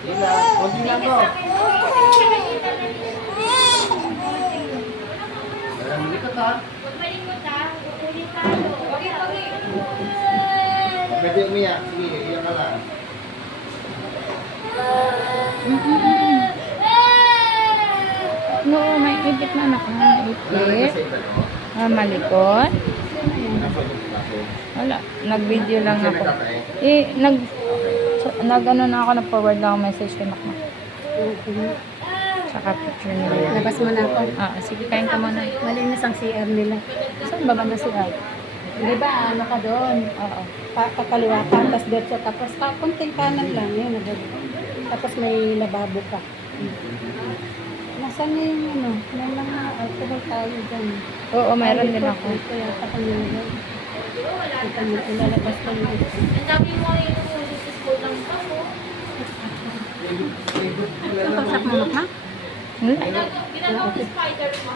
Lila, konti lang mo. Walang likot ha. Huwag malikot ha. Ulit tayo. Pwede umiyak. Sige, iyak ka lang. No, may ipit na anak na. Lalagay Ipit. sa iba, no? Malikot. Nasa ulit kasi. Wala. Nag-video lang Siya ako. nagtatae. Nag-ano na ako, nag-forward lang ako message ko nak. Saka picture nila. Labas mo na ako. Sige, kain ka muna. Malinis ang CR nila. Saan ba banda sila? Di ba, ano ka doon? Oo. Kakaliwa ka, tapos dito, tapos konting kanan lang, yun. Tapos may lababo ka. Nasaan na yung ano? May mga alcohol tayo dyan. Oo, mayroon din ako. Kaya pa kami nila. Kita mo, ilalabas ko yun. Ang dami mo yung inuulit sa school ng ako. Kausap mo, ma? Wala. Ginagawa ko spider mo.